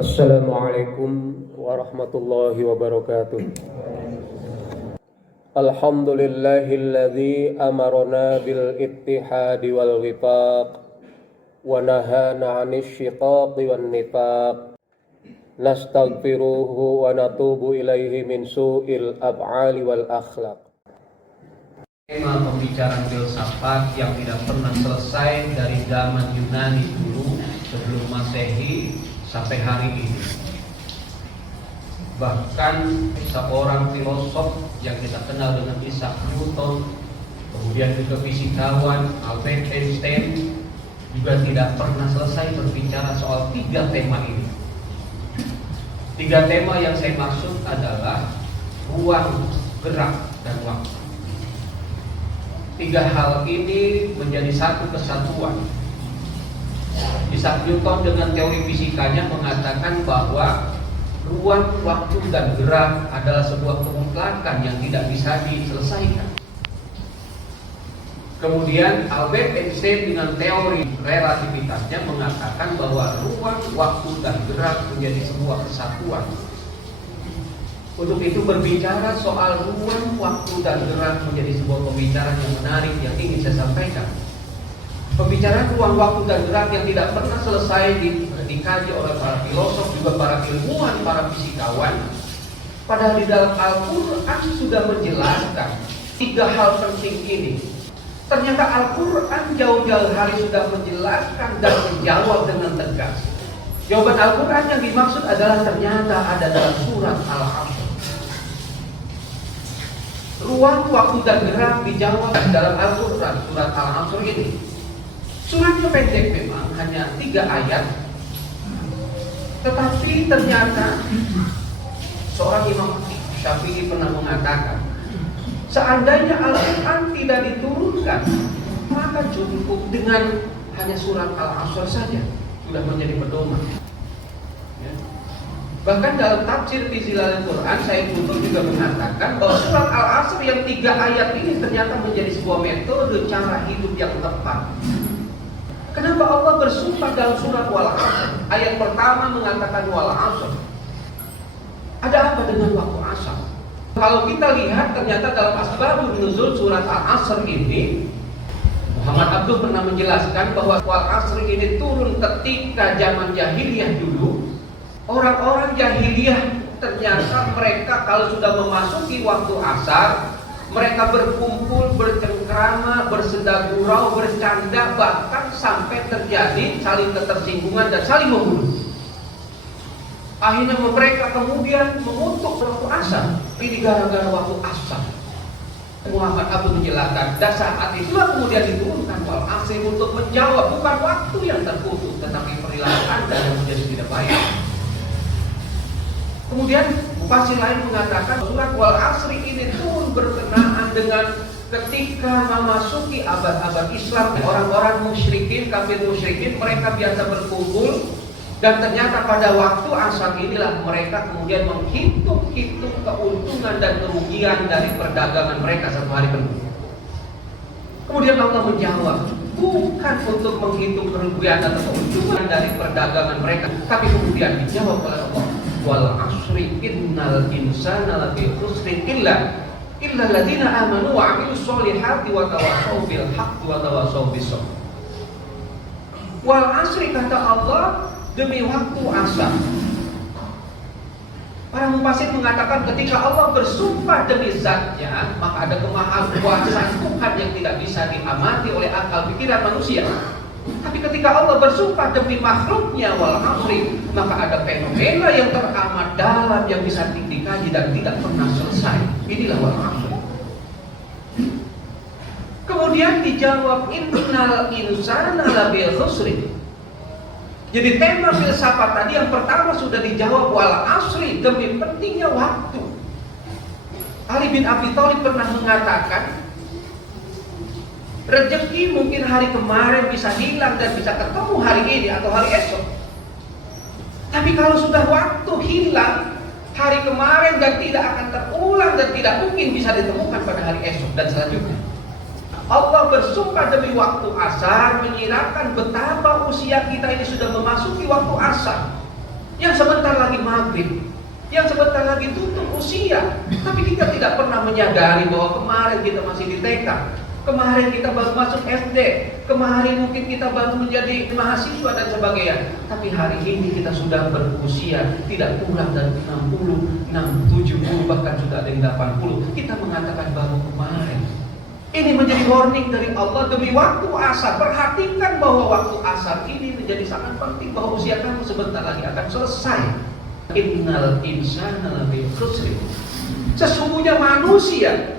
Assalamualaikum warahmatullahi wabarakatuh. Alhamdulillahilladzi amarna bil ittihadi wal wifaq wa nahana 'anil syiqaqi wan nifaq. Nastaghfiruhu wa natubu ilaihi min su'il af'ali wal akhlaq. Tema pembicaraan filsafat yang tidak pernah selesai dari zaman Yunani dulu sebelum Masehi sampai hari ini. Bahkan seorang filosof yang kita kenal dengan Isaac Newton, kemudian juga fisikawan Albert Einstein juga tidak pernah selesai berbicara soal tiga tema ini. Tiga tema yang saya maksud adalah ruang, gerak, dan waktu. Tiga hal ini menjadi satu kesatuan. Isaac Newton dengan teori fisikanya mengatakan bahwa ruang, waktu, dan gerak adalah sebuah kemutlakan yang tidak bisa diselesaikan. Kemudian Albert Einstein dengan teori relativitasnya mengatakan bahwa ruang, waktu, dan gerak menjadi sebuah kesatuan. Untuk itu berbicara soal ruang, waktu, dan gerak menjadi sebuah pembicaraan yang menarik yang ingin saya sampaikan. Pembicaraan ruang, waktu, dan gerak yang tidak pernah selesai dikaji oleh para filosof, juga para ilmuwan, para fisikawan. Padahal di dalam Al-Quran sudah menjelaskan tiga hal penting ini. Ternyata Al-Quran jauh-jauh hari sudah menjelaskan dan menjawab dengan tegas. Jawaban Al-Quran yang dimaksud adalah ternyata ada dalam surat Al-Asr. Ruang, waktu, dan gerak dijawab dalam Al-Quran, surat Al-Asr ini. Suratnya pendek memang, hanya 3 ayat. Tetapi ternyata seorang Imam Syafi'i pernah mengatakan, seandainya Al-Quran tidak diturunkan, maka cukup dengan hanya surat Al-Asr saja sudah menjadi pedoman. Ya. Bahkan dalam tafsir fi Zilalil Quran, Sayyid Qutb juga mengatakan bahwa surat Al-Asr yang 3 ayat ini ternyata menjadi sebuah metode cara hidup yang tepat. Kenapa Allah bersumpah dalam surat Wal-Asr? Ayat pertama mengatakan Wal-Asr. Ada apa dengan waktu asar? Kalau kita lihat ternyata dalam asbabun nuzul surat Al-Asr ini, Muhammad Abduh pernah menjelaskan bahwa Wal-Asr ini turun ketika zaman jahiliyah dulu. Orang-orang jahiliyah ternyata mereka kalau sudah memasuki waktu asar, mereka berkumpul, bercengkrama, bersenda gurau, bercanda, bahkan sampai terjadi saling ketersinggungan dan saling membunuh. Akhirnya mereka kemudian mengutuk waktu asar. Ini gara-gara waktu asar. Muhammad Abduh menjelaskan, dan saat itulah kemudian diturunkan Wal-Asr untuk menjawab bukan waktu yang terputus, tetapi perilaku Anda yang menjadi tidak baik. Kemudian mufassir lain mengatakan surat Wal-Asr ini turun berkenaan dengan ketika memasuki abad-abad Islam. Orang-orang musyrikin, kafir musyrikin, mereka biasa berkumpul, dan ternyata pada waktu asar inilah mereka kemudian menghitung-hitung keuntungan dan kerugian dari perdagangan mereka satu hari penuh. Kemudian Allah menjawab, bukan untuk menghitung kerugian atau keuntungan dari perdagangan mereka, tapi kemudian dijawab oleh Allah, wal asri innal insana lafi khusrin illa alladziina aamanu wa 'amilus sholihati wa tawassaw bil haqqi wa tawassaw bis sabr. Wal asri kata Allah demi waktu asar. Para mufassir mengatakan ketika Allah bersumpah demi zatnya, maka ada kemahakuasaan Tuhan yang tidak bisa diamati oleh akal pikiran manusia. Tapi ketika Allah bersumpah demi makhluknya wal asri, maka ada fenomena yang teramat dalam yang bisa dikaji dan tidak pernah selesai. Inilah wal asri. Kemudian dijawab innal insana lafi khusrin. Jadi tema filsafat tadi yang pertama sudah dijawab wal asri, demi pentingnya waktu. Ali bin Abi Thalib pernah mengatakan, rezeki mungkin hari kemarin bisa hilang dan bisa ketemu hari ini atau hari esok. Tapi kalau sudah waktu hilang, hari kemarin dan tidak akan terulang dan tidak mungkin bisa ditemukan pada hari esok dan selanjutnya. Allah bersumpah demi waktu asar, menyiratkan betapa usia kita ini sudah memasuki waktu asar. yang sebentar lagi maghrib, yang sebentar lagi tutup usia, tapi kita tidak pernah menyadari bahwa kemarin kita masih di TK, kemarin kita baru masuk SD, kemarin mungkin kita baru menjadi mahasiswa dan sebagainya. Tapi hari ini kita sudah berusia tidak kurang dari 60, 70, bahkan sudah ada yang 80. Kita mengatakan baru kemarin. Ini menjadi warning dari Allah demi waktu asar. Perhatikan bahwa waktu asar ini menjadi sangat penting, bahwa usia kamu sebentar lagi akan selesai. Innal insana lafi khusr. Sesungguhnya manusia.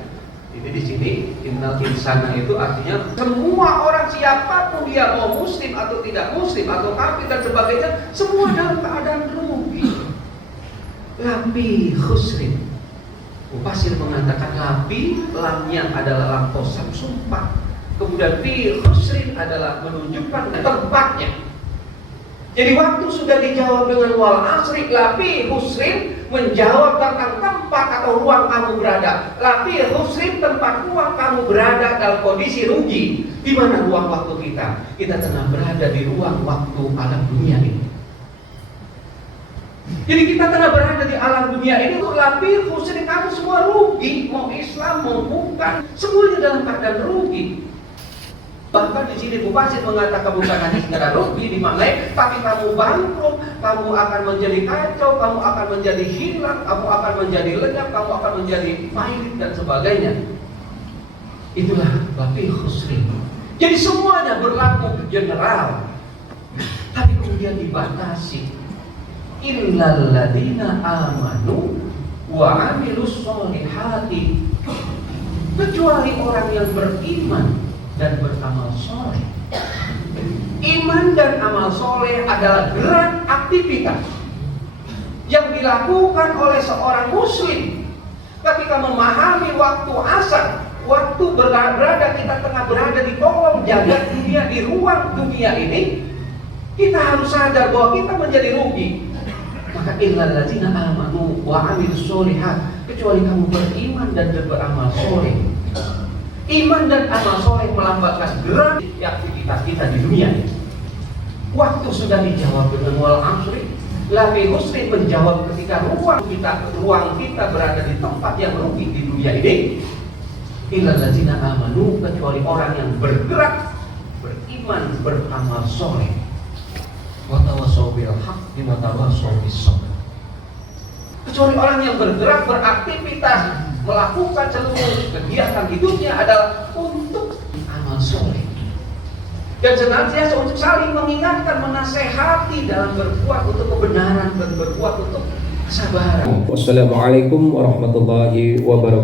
Ini di sini innal insana itu artinya semua orang, siapapun dia, mau muslim atau tidak muslim atau kafir dan sebagainya, semua dalam keadaan rugi. Lafi khusr. Mufasir mengatakan lafi, lamnya adalah lamposan sumpah. Kemudian fi khusrin adalah menunjukkan tempatnya. Jadi waktu sudah dijawab dengan wal asri, lafi husrin menjawab tentang tempat atau ruang kamu berada. Lafi husrin, tempat ruang kamu berada dalam kondisi rugi. Di mana ruang waktu kita? Kita tengah berada di ruang waktu alam dunia ini. Jadi kita tengah berada di alam dunia ini. Lafi husrin, kamu semua rugi. Mau Islam mau bukan, semuanya dalam keadaan rugi. Bahkan di sini Mufasir mengatakan bukan hanya sekedar rugi dimaknai, tapi kamu bangkrut, kamu akan menjadi kacau, kamu akan menjadi hilang, kamu akan menjadi lenyap, kamu akan menjadi pahit dan sebagainya. Itulah lafi khusrin. Jadi semuanya berlaku general, tapi kemudian dibatasi. Illal ladina amanu wa amilus solihati. Kecuali orang yang beriman dan beramal soleh. Iman dan amal soleh adalah gerak aktivitas yang dilakukan oleh seorang muslim ketika memahami waktu asar, waktu berada kita tengah berada di kolong jagat dunia, di ruang dunia ini. Kita harus sadar bahwa kita menjadi rugi. Maka illal ladzina amanu wa amilus sholihat, kecuali kamu beriman dan beramal soleh. Iman dan amal soleh melambangkan gerak aktivitas kita di dunia. Waktu sudah dijawab dengan wal asri, lafi husrin menjawab ketika ruang kita berada di tempat yang rugi di dunia ini. Illal ladzina amanu, kecuali orang yang bergerak, beriman, beramal soleh. Wa tawassaw bil haqqi wa tawassaw bis sabr. Kecuali orang yang bergerak, beraktivitas, melakukan seluruh kegiatan hidupnya adalah untuk amal soleh dan senantiasa untuk saling mengingatkan, menasehati dalam berbuat untuk kebenaran dan berbuat untuk kesabaran. Wassalamualaikum warahmatullahi wabarakatuh.